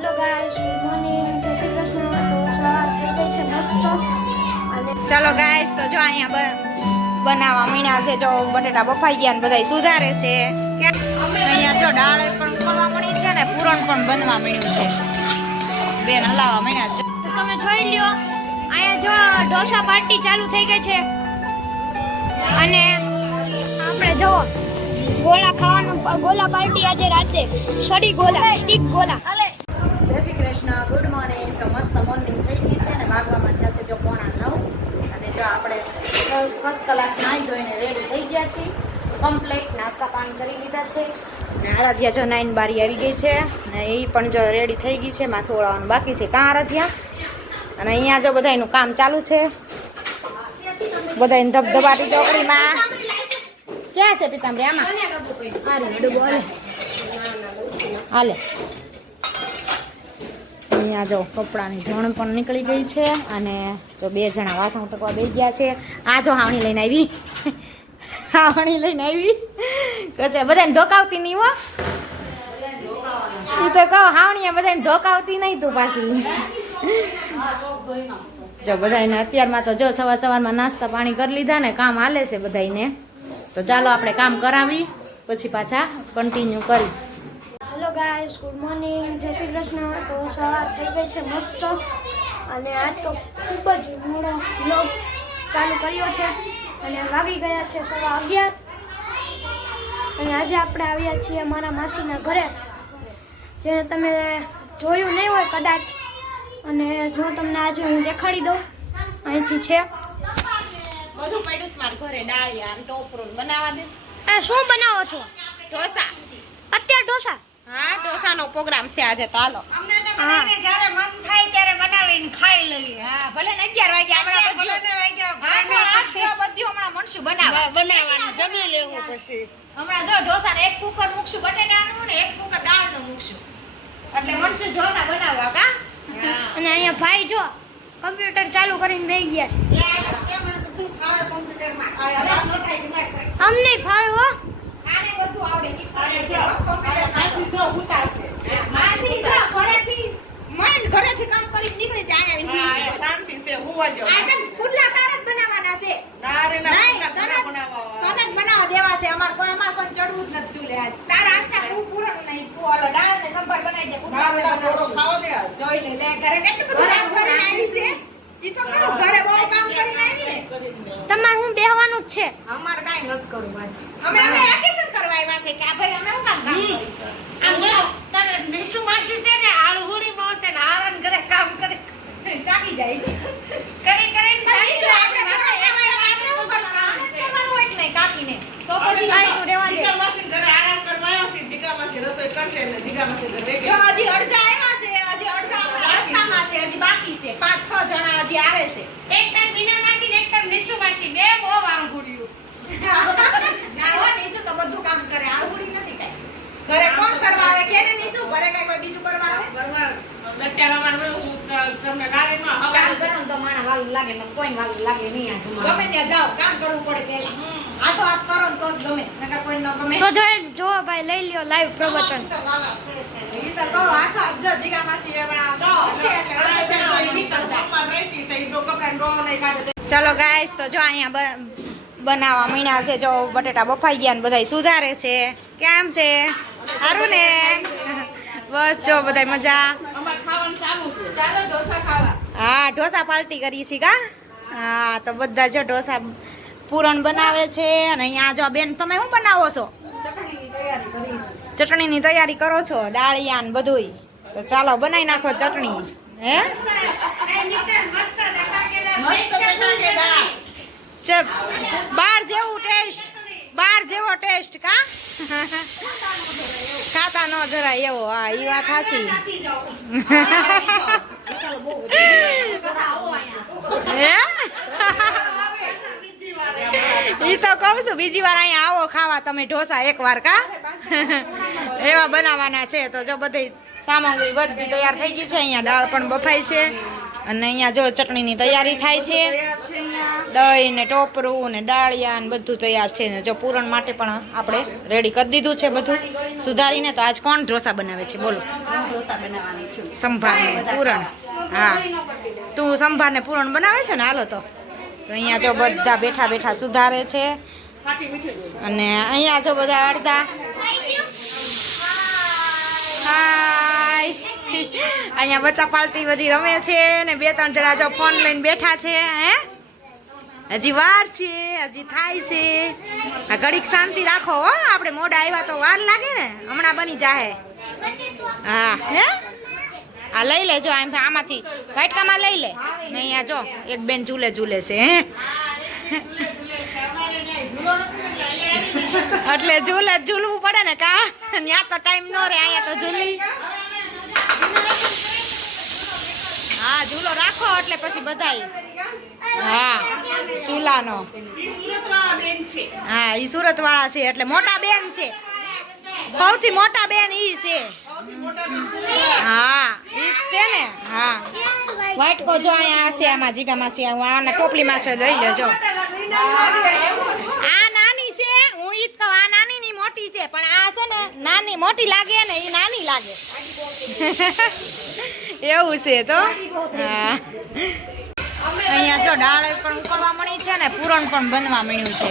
Hello guys, good morning, જય શ્રી કૃષ્ણ. તો સવાર થઈ ગઈ છે મસ્ત. અને ચલો ગાઈસ, તો જો અહીંયા બનાવવા મીણા છે. જો બટેટા બફાઈ ગયા ને બધા સુધારે છે. અહીંયા જો દાળ પણ ઉકળવા મળી છે ને પૂરણ પણ બનવા મળ્યું છે. બેન હલાવવા મીણા છે. તમે જોઈ લ્યો, અહીંયા જો ઢોસા પાર્ટી ચાલુ થઈ ગઈ છે. અને આપણે જો ગોલા ખાવાનું, ગોલા પાર્ટી આજે રાતે. સડી ગોલા, સ્ટીક ગોલા. જય શ્રી કૃષ્ણ, ગુડ મોર્નિંગ. તો મસ્ત મોર્નિંગ થઈ ગઈ છે ને વાગવામાં થયા છે જો 9:45. અને જો આપણે ફર્સ્ટ ક્લાસ નાહી ધોઈને રેડી થઈ ગયા છીએ. કમ્પ્લીટ નાસ્તા પાણી કરી લીધા છે. ને આરાધ્યા જો 9 બારી આવી ગઈ છે ને એ પણ જો રેડી થઈ ગઈ છે. માથું ઓળવાનું બાકી છે. કાં આરાધ્યા? અને અહીંયા જો બધાનું કામ ચાલુ છે. બધાને ધબધબાટી ચોકડીમાં ક્યાં છે પિતાંબરી? આમાં હાલે. અહીંયા જો કપડાની જણ પણ નીકળી ગઈ છે. અને જો 2 જણા વાસણ ઉટકવા બેસી ગયા છે. આ જો હાવણી લઈને આવી, હાવણી લઈને આવી કચે બધાને ધોકાવતી નહીં હો. એ તો કહો હાવણીએ બધાને ધોકાવતી નહીં તું પાછી. જો બધાને અત્યારમાં તો જો સવારમાં નાસ્તા પાણી કરી લીધા ને કામ હાલે છે બધાને. તો ચાલો આપણે કામ કરાવી પછી પાછા કન્ટિન્યુ કરી. હેલો ગાઈસ, ગુડ મોર્નિંગ, જય શ્રી કૃષ્ણ. તો સવાર થઈ ગઈ છે મસ્ત. અને આજ તો ખૂબ જ મોડો વ્લોગ ચાલુ કર્યો છે. અને વાગી ગયા છે 11:15. અને આજે આપણે આવ્યા છીએ મારા માસીના ઘરે, જેને તમે જોયું નહીં હોય કદાચ. અને જો તમને આજે હું દેખાડી દઉં, અહીંથી છે બધું પડ્યું માર ઘરે. ડાળિયા અને ટોપરું બનાવવા દે. આ શું બનાવો છો ઢોસા. અત્યારે? ઢોસા? હા, ઢોસાનો પ્રોગ્રામ છે આજે. તો હાલો. અમને તો બધાને જ્યારે મન થાય ત્યારે બનાવીને ખાઈ લઈએ. હા, ભલે ને 11 વાગ્યા ભલે આપણે ને વાગ્યા હા, તો આજ તો બધું હમણાં મળશું બનાવવાનું જમી લેવું પછી. હમણાં જો ઢોસાને એક કુકર મૂકશું બટેટાનું ને એક કુકર દાળનું મૂકશું. એટલે મળશું ઢોસા બનાવવા કા. અને અહીંયા ભાઈ જો કમ્પ્યુટર ચાલુ કરીને બેસી ગયા છે. અમને ફાવે હો. આને બધું આવડે. કીતાને જો કમ્પ્યુટર પાછી જો ઉતારશે. માથી જો ઘરેથી ઘરેથી કામ કરી નીકળી જાય. અહીંયા શાંતિ છે. હુવા જો. આ તો પુડલા તાર જ બનાવવાના છે. તને જ બનાવવા દેવા છે. અમાર કોઈ ચડવું જ નથી ચૂલે. આજ તારા હાથના પૂરણ નહીં. ઓલો દાળ ને સંભાર બનાવી દે. ખાવા દે. જોઈ લે ઘરે કેટલું બધું કામ કરીને આવી છે. ઈ તો કહું ઘરે બહુ કામ કરીને આવી ને. તમારે હું બેહવાનું જ છે. અમાર કાઈ નથી કરવું બાજી. અમે વેકેશન કરવા આવ્યા છે કે આ ભાઈ અમે શું કામ કરી. આમ જો તને નિશુ માસી છે ને આળુડી માં છે ને આરન ઘરે કામ કરે ટાકી જાય. કરી કરીને પણ ઈશુ આપણે ઘરે એમાં આપણે શું કરવાનું? આને જ કરવાનું હોય કે નહીં કાકીને. તો પછી કાઈ તું રહેવા દે. જો હજી અડધા આવ્યા છે, હજી અડધા રસ્તામાં છે, હજી બાકી છે. 5-6 જણા હજી આવે છે. એક તર બીના માસી ને એક તર નિશુ માસી બે બહુ આળુડિયું. ના હો, નીસુ તો બધું કામ કરે. આળુડી નથી કાઈ. ઘરે કોણ કરવા આવે કે ને નીસુ? ઘરે કાઈ કોઈ બીજું કરવા આવે? કામ કરો ને તો માણા વાલું લાગે ને કોઈ વાલું લાગે નહીં. આ ગમે ત્યાં જાઓ કામ કરવું પડે પહેલા. હાથો હાથ કરો ને તો જ ગમે. નકર કોઈ ન ગમે. તો જો ભાઈ લઈ લ્યો લાઈવ પ્રવચન. ઈ તો કહો હાથો હાથ જો જીગા માસી હમણાં હશે એટલે રસોઈ બનાવવાની નીકળતા. ચલો ગાઈસ, તો જો અહીંયા બનાવવા મીણા છે. જો બટેટા બફાઈ ગયા ને બધા સુધારે છે. કેમ છે? સારું ને? બસ જો બધા મજા. હા, ઢોસા પાર્ટી કરી છે કા. હા, તો બધા જો ઢોસા પૂરણ બનાવે છે. અને અહીંયા જો બેન તમે શું બનાવો છો? ચટણીની તૈયારી કરો છો? દાળિયા ને બધુંય. તો ચાલો બનાવી નાખો ચટણી. હે બાર જેવો ટેસ્ટ કા. ખાતા ન જરાય એવો. હા, ઈ વાત સાચી. ઈ તો કહું છું બીજી વાર અહીંયા આવો ખાવા તમે ઢોસા એકવાર કા. એવા બનાવવાના છે. તો જો બધી સામગ્રી બધી તૈયાર થઈ ગઈ છે. અહીંયા દાળ પણ બફાઈ છે. અને અહીંયા જો ચટણીની તૈયારી થાય છે. દહીં ને ટોપરું ને ડાળિયા ને બધું તૈયાર છે ને જો પૂરણ માટે પણ આપણે રેડી કરી દીધું છે બધું સુધારીને. તો આજ કોણ ઢોસા બનાવે છે બોલો? સંભાર ને પૂરણ. હા, તું સંભાર ને પૂરણ બનાવે છે ને? હાલો તો અહીંયા જો બધા બેઠા બેઠા સુધારે છે. અને અહીંયા જો બધા અડધા હાય અહીંયા બચ્ચા પાર્ટી બધી રમે છે ને 2-3 જણા જો ફોન લઈને બેઠા છે. હે, હજી વાર છે, હજી થાય છે. આ ઘડીક શાંતિ રાખો હો, આપણે મોડા આવ્યા તો વાર લાગે ને, હમણાં બની જાહે. હા હે, આ લઈ લેજો આમાંથી ઘાટકામાં લઈ લે. ને અહીંયા જો એક બેન ઝૂલે છે. હે, એટલે ઝૂલવું પડે ને કા, ત્યાં તો ટાઈમ નો રે, અહીંયા તો ઝૂલી. હા, ઝૂલો રાખો એટલે પછી બધાય. હા, ચૂલાનો. હા, ઈ સુરત વાળા છે એટલે મોટા બેન છે, સૌથી મોટા બેન ઈ છે. હા, ઈ છે ને. હા, વાટકો જો અહીંયા છે, આમાં જીગામાં છે, આના ટોપલીમાં છે, લઈ લેજો. આ નાની છે, હું ઈ જ કહું, આ નાની ની મોટી છે, પણ આ છે ને નાની મોટી લાગે ને ઈ નાની લાગે. એવું છે તો. હા, અહીંયા જો દાળ પણ ઉકળવા મળી છે ને પૂરણ પણ બનવા મળ્યું છે.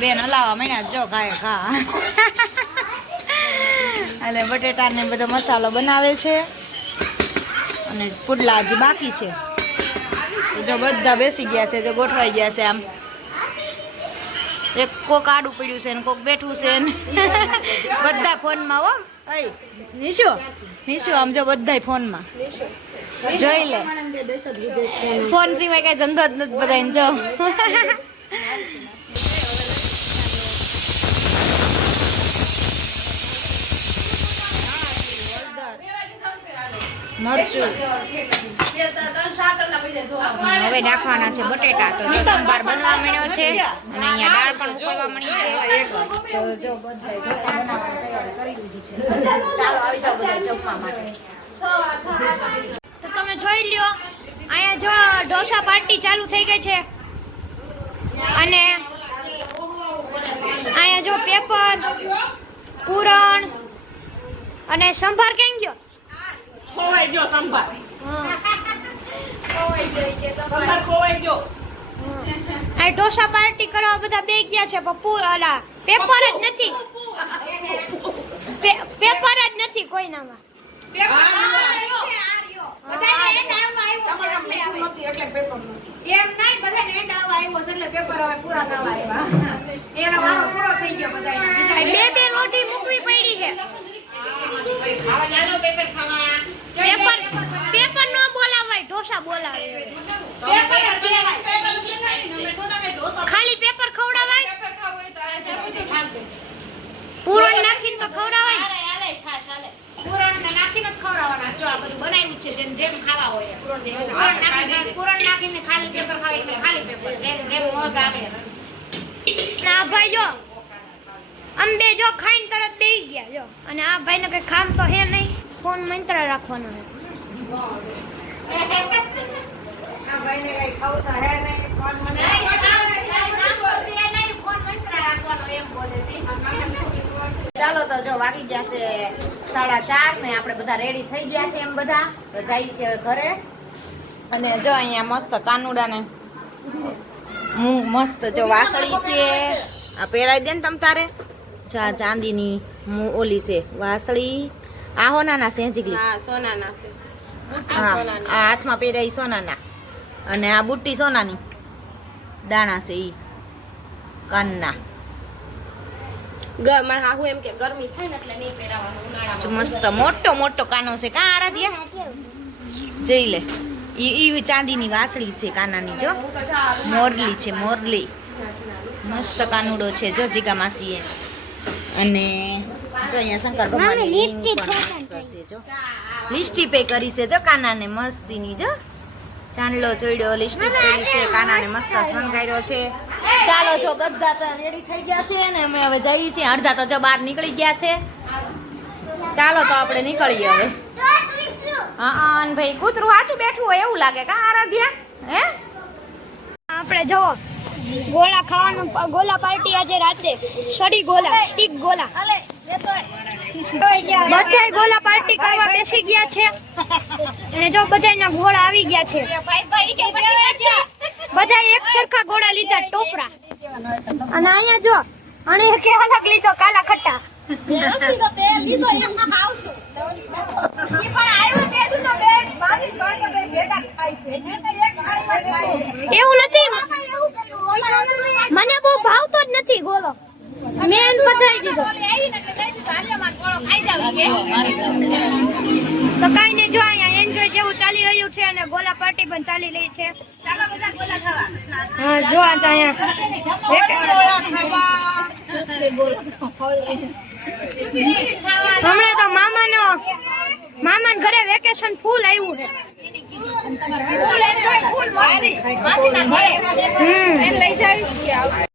બેન હલાવા મળ્યા જો ઘાય ઘા. એટલે બટેટા ને બધો મસાલો બનાવે છે અને પુડલા હજી બાકી છે. જો બધા બેસી ગયા છે, જો ગોઠવાઈ ગયા છે. આમ એક કોક આડું પડ્યું છે ને કોક બેઠું છે ને બધા ફોનમાં. હો નિશુ આમ જો બધાય ફોનમાં જોઈ લે. ફોન સિવાય કઈ ધંધો જ નથી બધાને. જો મરચું હવે નાખવાના છે બટેટા. તો જો સંભાર બનવા મળ્યો છે અને અહીંયા દાળ પણ ઉકળવા મળી છે. તો જો બધા ઢોસા બનાવવાની તૈયારી કરી દીધી છે. ચાલો આવી જાઓ બધા જમવા માટે. તો તમે જોઈ લ્યો, અહીંયા જો ઢોસા પાર્ટી ચાલુ થઈ ગઈ છે. અને અહીંયા જો પેપર, પૂરણ અને સંભાર કેમ ગયો? ખોવાઈ ગયો સંભાર. આ ઢોસા પાર્ટી કરવા બધા બે ગયા છે, પણ પેપર જ નથી. પેપર જ નથી કોઈનામાં. બે લોટી મૂકવી પડી છે. પેપર નો બોલાવાય, ઢોસા બોલાવે. ખાલી પેપર ખવડાવાય, પૂરણ નાખીને તો ખવડાવાય. પૂરણ નાખીને જ ખવડાવવાના. જો આ બધું બનાવ્યું છે જેમ ખાવા હોય. પૂરણ નાખીને ખાલી પેપર ખાવી એટલે ખાલી પેપર, જેમ મોજ આવે. આ ભાઈ જો અંબે જો ખાઈને તરત બેસી ગયા જો. અને આ ભાઈને કઈ કામ તો હે નહીં, ફોન મંત્ર રાખવાનો હે. ચાલો તો જો વાગી ગયા છે 4:30 ને આપણે બધા રેડી થઈ ગયા છે એમ બધા. તો જઈએ છીએ હવે ઘરે. અને જો અહીંયા મસ્ત કાનુડા ને મસ્ત જો વાસળી છે. આ પહેરાઈ દે ને તમ તારે. જો આ ચાંદીની ઓલી છે વાસળી. આ હોનાના છે જીગલી. હા, સોનાના છે. હા, આ હાથમાં પહેરાઈ સોનાના. અને આ બુટ્ટી સોનાની દાણા છે ઈ કાનના. મારા હાહુ એમ કે ગરમી થાય ને એટલે નહીં પહેરાવાનું ઉનાળામાં. મસ્ત મોટો મોટો કાનો છે કા આરાધ્યા? જોઈ લે. ઈ ચાંદીની વાસળી છે કાનાની. જો મોરલી છે, મોરલી. મસ્ત કાનુડો છે જો જીગા માસીએ. અને જો અહીંયા શંકર ભગવાનની લિંગ પણ મસ્ત છે. જો લિસ્ટી પે કરી છે જો કાનાને મસ્તીની. જો ચાંદલો ચોડ્યો, લિસ્ટી કરી છે કાનાને, મસ્ત શણગાર્યો છે. ચાલો જો બધા તો રેડી થઈ ગયા છે ને અમે હવે જઈએ છીએ. અડધા તો જો બહાર નીકળી ગયા છે. ચાલો તો આપણે નીકળીએ હવે. હા અને ભાઈ કૂતરું આચું બેઠું હોય એવું લાગે કા આરાધ્યા હે આપણે જો ગોલા ખાવાનું ગોલા પાર્ટી આજે રાત્રે સડી ગોલા સ્ટીક ગોલા બધાય ગોલા પાર્ટી કરવા બેસી ગયા છે અને જો બધાયના ગોળા આવી ગયા છે બધાય એક સરખા ગોળા લીધા ટોપરા અને અહીંયા જો અને કે અલગ લીધો કાલા ખટ્ટા એવું નથી મને બહુ ભાવતો જ નથી ગોળો મેં પધરાઈ દીધો તો કઈ નહીં જો અહીંયા એન્જોય જેવું ચાલી રહ્યું છે અને ગોલા પાર્ટી પણ ચાલી રહી છે હા જો આ તો અહીંયા હમણાં તો મામાના ઘરે વેકેશન ફૂલ આવ્યું છે લઈ જાય